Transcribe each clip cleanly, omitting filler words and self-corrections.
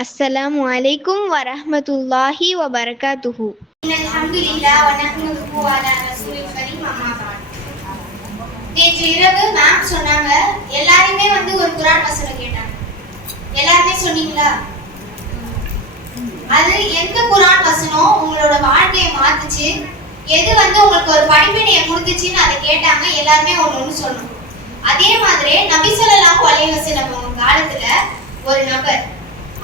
அஸ்ஸலாமு அலைக்கும் வரஹ்மத்துல்லாஹி வபரகாத்துஹு. அல்ஹம்துலில்லாஹ் வ நஹ்மதுஹு அலா ரசூலில் கரீம் அம்மா பஅத். நேற்று இரவு மேம் சொன்னாங்க, எல்லாருமே ஒரு குர்ஆன் வசனம் கேட்டாங்க. எல்லாருமே சொன்னீங்களா? அது எந்த குர்ஆன் வசனம் உங்களோட வாழ்க்கையை மாத்துச்சு, எது உங்களுக்கு ஒரு படிப்பினையை கொடுத்துச்சுன்னு அதை கேட்டாங்க. எல்லாருமே ஒன்று சொன்னோம். அதே மாதிரி நபி ஸல்லல்லாஹு அலைஹி வஸல்லம் அவங்க காலத்துல ஒரு நபர்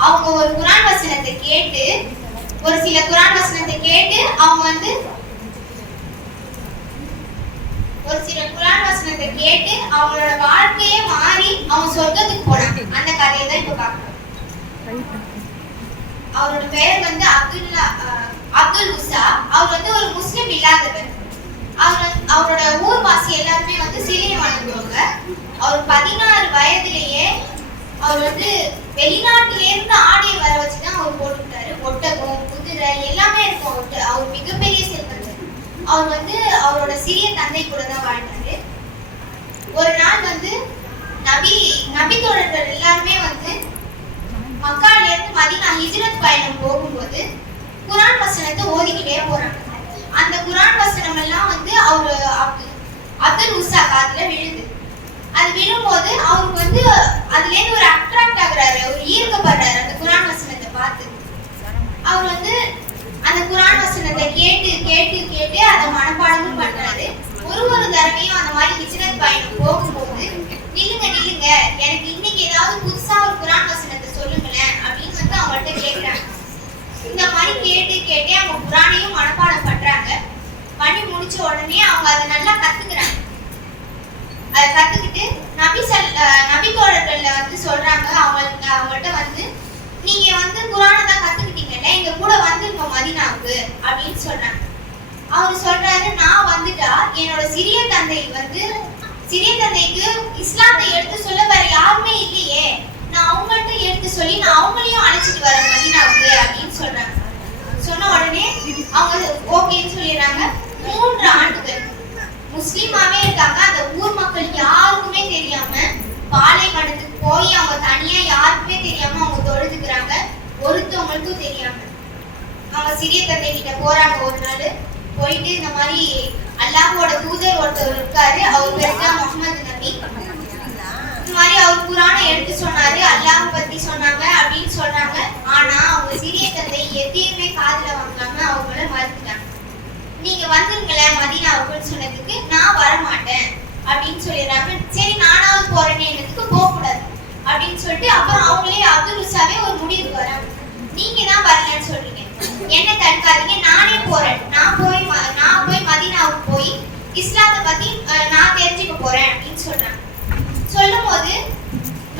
அவங்க ஒரு குர்ஆன் வசனத்தை கேட்டு, ஒரு சில குர்ஆன் வசனத்தை கேட்டு அவங்க ஒரு சில குர்ஆன் வசனத்தை கேட்டு அவங்களோட வாழ்க்கையே மாறி அவங்க சொர்க்கத்துக்கு போனாங்க. அந்த கதையை தான் இப்ப பார்க்கணும். அவரோட பெயர் அப்துல் உஸா. அவர் ஒரு முஸ்லிம் இல்லாதவர். அவரோட ஊர்வாசி எல்லாருமே சிலையை வணங்குவாங்க. அவர் 16 வயதிலேயே அவர் வெளிநாட்டில இருந்து ஆடையை வர வச்சுதான் அவர் போட்டுக்கிட்டாரு. ஒட்டகம், குதிரை எல்லாமே இருக்கும். அவர் மிகப்பெரிய செல்வந்தர். அவர் அவரோட சிறிய தந்தை கூட தான் வாழ்ந்தாரு. ஒரு நாள் நபி தோழர்கள் எல்லாருமே மக்கால இருந்து மதீனா ஹிஜ்ரத் பயணம் போகும்போது குர்ஆன் வசனத்தை ஓதிக்கிட்டே போறாங்க. அந்த குர்ஆன் வசனம் எல்லாம் அவரு அப்துல் உஸா காதுல விழுது. அது விழும்போது அவருக்கு அதுல இருந்து ஒரு அட்ராக்ட் ஆகுறாரு, ஒரு ஈர்க்கப்படுறாரு அந்த குர்ஆன் வசனத்தை பார்த்து. அவர் அந்த குர்ஆன் வசனத்தை கேட்டு கேட்டு கேட்டு அதை மனப்பாடமும் பண்றாரு. ஒரு தடவையும் அந்த மாதிரி ஹிஜ்ரத் பயணம் போகும்போது, நில்லுங்க எனக்கு இன்னைக்கு ஏதாவது புதுசா ஒரு குர்ஆன் வசனத்தை சொல்லுங்களேன் அப்படின்னு அவங்கள்ட்ட கேட்கிறாங்க. இந்த மாதிரி கேட்டு கேட்டே அவங்க குர்ஆனையும் மனப்பாடம் பண்றாங்க. பண்ணி முடிச்ச உடனே அவங்க அதை நல்லா கத்துக்கிறாங்க. அதை கத்துக்கிட்டு நபி தோழர்கள்ல சொல்றாங்க அவங்கள்ட்ட நீங்க குர்ஆனை தான் கத்துக்கிட்டீங்கல்ல, எங்க கூட வந்துருங்க மதீனாவுக்கு அப்படின்னு சொல்றாங்க. அவர் சொல்றாரு, நான் வந்துட்டா என்னோட சிறிய தந்தைக்கு இஸ்லாத்தை எடுத்து சொல்ல வேற யாருமே இல்லையே, நான் அவங்கள்ட்ட எடுத்து சொல்லி நான் அவங்களையும் அழைச்சிட்டு வரேன் மதீனாவுக்கு அப்படின்னு சொல்றாங்க. சொன்ன உடனே அவங்க ஓகேன்னு சொல்லிடுறாங்க. 3 ஆண்டுகள் முஸ்லிமாவே இருக்காங்க. அந்த ஊர் மக்கள் யாருக்குமே தெரியாம பாலைவனத்துக்கு போய் அவங்க தனியா யாருக்குமே தெரியாம அவங்க தொழுதுக்கிறாங்க. ஒருத்தவங்களுக்கும் தெரியாம அவங்க சிறிய தந்தை கிட்ட போறாங்க. ஒரு நாள் போயிட்டு இந்த மாதிரி அல்லாஹ்வோட தூதர் ஒருத்தர் இருக்காரு, அவர் பேரு தான் முஹம்மது நபி. இந்த மாதிரி அவர் குர்ஆனை எடுத்து சொன்னாரு, அல்லாஹ் பத்தி சொன்னாங்க அப்படின்னு சொல்றாங்க. ஆனா அவங்க சிறிய தந்தை எதையுமே காதுல வாங்காம அவங்கள மறுத்துட்டாங்க. நீங்க வந்துருங்களேன் மதீனாவுக்குன்னு சொன்னதுக்கு நான் வரமாட்டேன் அப்படின்னு சொல்லிடுறாங்க. சரி நானாவது போறேன்னு என்னதுக்கு போக கூடாது அப்படின்னு சொல்லிட்டு அப்புறம் அவங்களே அப்துல் உஸாவே ஒரு முடிவுக்கு வராங்க. நீங்க தான் வரலன்னு சொல்றீங்க, என்ன தடுக்காதீங்க, நானே போறேன். நான் போய் மதீனாவுக்கு போய் இஸ்லாத்தை பத்தி நான் தெரிஞ்சுக்க போறேன் அப்படின்னு சொல்றாங்க. சொல்லும் போது,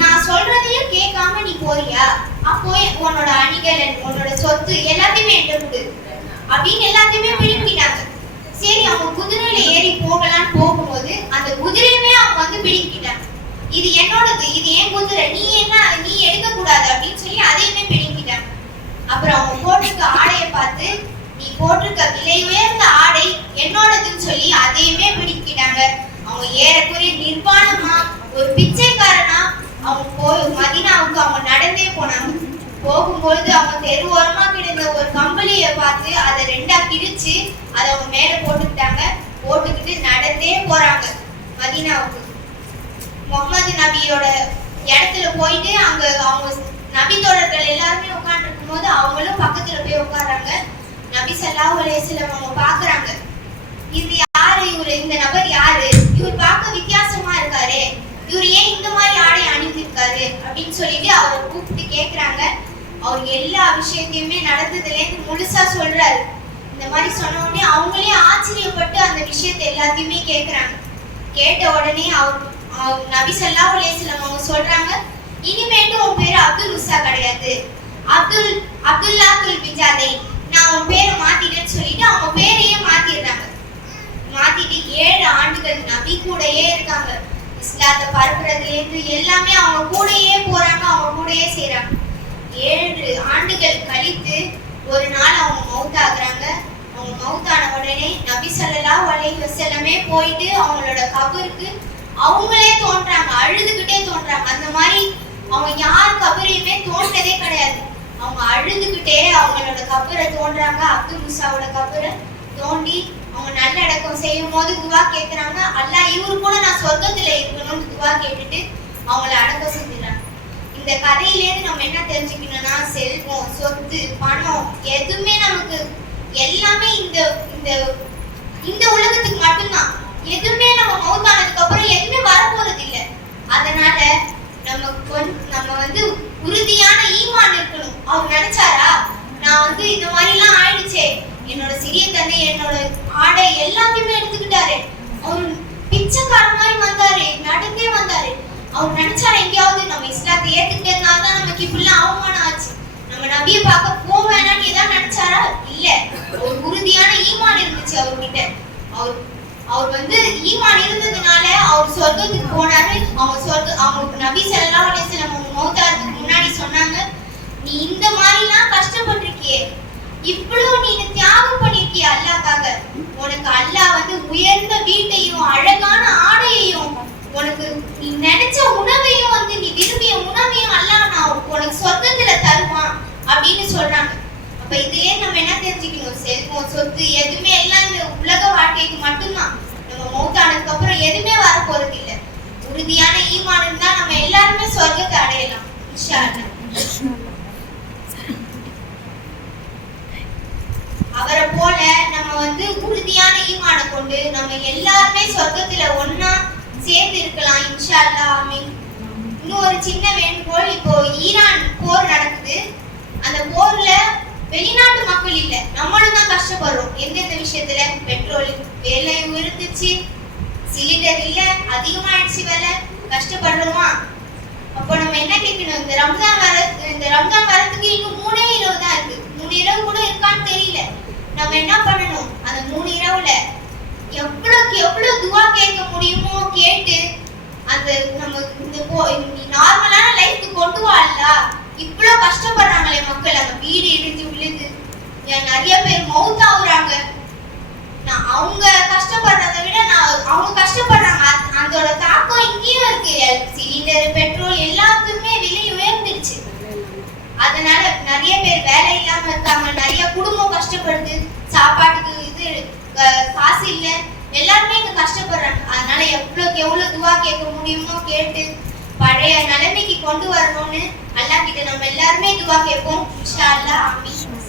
நான் சொல்றதையும் கேட்காம நீ போறியா, அப்போ உன்னோட அணிகள், உன்னோட சொத்து எல்லாத்தையுமே என்கிட்ட கொடு அப்படின்னு எல்லாத்தையுமே பிடிக்கிட்டாங்க. சரி அவங்க குதிரையில ஏறி போகலான்னு போகும்போது அந்த குதிரையுமே அவங்க பிடிக்கிட்டாங்க. இது என்னோடது, இது ஏன் குதிரை, நீ எடுக்க கூடாது அப்படின்னு சொல்லி அதையுமே பிடிக்கிட்டாங்க. அப்புறம் அவங்க போட்டிருக்க ஆடையை பார்த்து, நீ போட்டிருக்க விலை உயர்ந்த ஆடை என்னோடதுன்னு சொல்லி அதையுமே பிடிக்கிட்டாங்க. அவங்க ஏறக்குறைய நிர்வாணமா ஒரு பிச்சைக்காரனா அவங்க மதீனாவுக்கு அவங்க நடந்தே போனாங்க. போகும்பொழுது அவங்க தெருவோரமா கிடந்த ஒரு கம்பளியை பார்த்து அதை 2ஆ கிழிச்சு அதை அவங்க மேல போட்டுக்கிட்டாங்க. போட்டுக்கிட்டு நடந்தே போறாங்க மதீனாவுக்கு. முஹம்மது நபியோட இடத்துல போயிட்டு அங்க அவங்க நபி தோழர்கள் எல்லாருமே உட்கார்ந்து இருக்கும் போது அவங்களும் பக்கத்துல போய் உட்கார்றாங்க. நபி ஸல்லல்லாஹு அலைஹி வஸல்லம் அவங்க பாக்குறாங்க, இது யாரு, இந்த நபர் யாரு, இவர் பார்க்க வித்தியாசமா இருக்காரு, இவர் ஏன் இந்த மாதிரி ஆடை அணிந்திருக்காரு அப்படின்னு சொல்லிட்டு அவரை கூப்பிட்டு கேக்குறாங்க. அவர் எல்லா விஷயத்தையுமே நடந்ததுல இருந்து முழுசா சொல்றாரு. இந்த மாதிரி சொன்ன உடனே அவங்களே ஆச்சரியப்பட்டு அந்த விஷயத்தை எல்லாத்தையுமே கேக்குறாங்க. கேட்ட உடனே அவர் நபி ஸல்லல்லாஹு அலைஹி வஸல்லம் அவங்க சொல்றாங்க, இனிமேட்டு உன் பேரு அப்துல் உஸா கிடையாது, அப்துல்லாஹுல் பிஜாதை, நான் உன் பேரை மாத்திட்டேன்னு சொல்லிட்டு அவங்க பேரையே மாத்திடுறாங்க. மாத்திட்டு 7 ஆண்டுகள் நபி கூடயே இருக்காங்க. இஸ்லாத்தை பரப்புறதுல இருந்து எல்லாமே அவங்க கூடயே போறாங்க, அவங்க கூடயே செய்றாங்க. 7 ஆண்டுகள் கழித்து ஒரு நாள் அவங்க மௌத்தாகுறாங்க. அவங்க மௌத்தான உடனே நபி ஸல்லல்லாஹு அலைஹி வஸல்லமே போயிட்டு அவங்களோட கபருக்கு அவங்களே தோன்றாங்க, அழுதுகிட்டே தோன்றாங்க. அந்த மாதிரி அவங்க யார் கபரையுமே தோன்றதே கிடையாது. அவங்க அழுதுகிட்டே அவங்களோட கபரை தோன்றாங்க. அப்துல் முசாவோட கபரை தோண்டி அவங்க நல்லடக்கம் செய்யும் போது துவா கேட்கிறாங்க. அல்லாஹ் இவரு கூட நான் சொர்க்கத்துல இருக்கணும்னு துவா கேட்டுட்டு அவங்கள அடக்கம் செஞ்சுறாங்க. இந்த கதையிலேருந்து நம்ம என்ன தெரிஞ்சுக்கணும்னா, செல்வம், சொத்து, பணம் எதுவுமே நமக்கு எல்லாமே இந்த இந்த இந்த உலகத்துக்கு மட்டும்தான். எதுவுமே நம்ம மௌத்தானதுக்கு அப்புறம் எதுவுமே வரப்போறது இல்லை. அதனால நம்ம வந்து உறுதியான ஈமான் இருக்கணும். அவர் நினைச்சாரா, நான் வந்து இந்த மாதிரி எல்லாம் ஆயிடுச்சே, என்னோட சிறிய தந்தை என்னோட ஆடை எல்லாத்தையுமே எடுத்துக்கிட்டாரு, அவர் பிச்சைக்கார மாதிரி வந்தாரு, நடந்தே வந்தாரு. அவர் நினைச்சாரு எங்கேயாவது நம்ம இஸ்லாத்தை ஏத்துக்கிட்டதுனாலதான் நமக்கு இப்படிலாம் அவமானம் ஆச்சு, நம்ம நபியை பார்க்க போவேனான்னு ஏதாவது நினைச்சாரா? இல்ல, ஒரு உறுதியான ஈமான் இருந்துச்சு அவர்கிட்ட. அவர் வந்து ஈமான் இருந்ததுனால அவர் சொர்க்கத்துக்கு போனாரு. அவங்க நபி ஸல்லல்லாஹு அலைஹி வஸல்லம் அவங்க மௌத்தாறதுக்கு முன்னாடி சொன்னாங்க, நீ இந்த மாதிரிலாம் கஷ்டப்பட்டிருக்கியே, இவ்வளவு நீ தியாகம் பண்ணிருக்கிய அல்லாஹ்க்காக, உனக்கு அல்லாஹ் வந்து உயர்ந்த வீட்டையும் அழகான ஆடையையும் உனக்கு நீ நினைச்ச உணவையும் வந்து நீ விரும்பிய உணவையும் அல்லாஹ் நான் உனக்கு சொர்க்கத்துல தருவான் அப்படின்னு சொல்றாங்க. அப்ப இதுலயே நம்ம என்ன தெரிஞ்சுக்கணும், செல்வம், சொத்து எதுவுமே எல்லாம் இந்த உலக வாழ்க்கைக்கு மட்டும்தான். நம்ம மௌத்தானதுக்கு அப்புறம் எதுவுமே வர போறது இல்லை. உறுதியான ஈமான் இருந்தா நம்ம எல்லாருமே சொர்க்கத்தை அடையலாம் இன்ஷா அல்லாஹ். அவரை போல நம்ம வந்து உறுதியான ஈமான கொண்டு நம்ம எல்லாருமே சொர்க்கத்துல ஒன்னா சேர்ந்து இருக்கலாம் இன்ஷா அல்லாஹ். ஆமீன். இன்னும் ஒரு சின்ன வேண்டுகோள், இப்போ ஈரான் போர் நடக்குது. அந்த போர்ல வெளிநாட்டு மக்கள் இல்ல, நம்மளும் தான் கஷ்டப்படுறோம். எந்தெந்த விஷயத்துல, பெட்ரோல் விலை உயர்ந்துச்சு, சிலிண்டர் இல்ல, அதிகமாயிடுச்சு விலை, கஷ்டப்படுறோமா? அப்போ நம்ம என்ன கேட்கணும், இந்த ரம்ஜான் வரதுக்கு இன்னும் 3 இரவு தான் இருக்கு. 3 இரவு கூட இருக்கான்னு தெரியல. நம்ம என்ன பண்ணணும், அந்த 3 இரவுல எவ்வளவுக்கு எவ்வளவு துவா கேட்க முடியுமோ கேட்டு அந்த நம்ம இந்த நார்மலான லைஃப்க்கு கொண்டு வாழலாம். இவ்வளவு கஷ்டப்படுறாங்களே மக்கள், அந்த வீடு இடிஞ்சு விழுது, நிறைய பேர் மௌத் ஆகுறாங்க. அவங்க கஷ்டப்படுறதை விட அவங்க கஷ்டப்படுறாங்க, அதோட தாக்கம் இங்கேயும் இருக்கு. சிலிண்டர், பெட்ரோல் எல்லாத்துக்குமே விலை உயர்ந்துருச்சு. அதனால நிறைய பேர் வேலை இல்லாம இருக்காங்க, நிறைய குடும்பம் கஷ்டப்படுது, சாப்பாட்டுக்கு இது காசு இல்ல, எல்லாருமே இங்க கஷ்டப்படுறாங்க. அதனால எவ்வளவுக்கு எவ்வளவு துவா கேட்க முடியுமோ கேட்டு பழைய நிலைமைக்கு கொண்டு வரணும்னு அல்லாஹ் கிட்ட நம்ம எல்லாருமே துவா கேட்போம் இன்ஷா அல்லாஹ். ஆமீன்.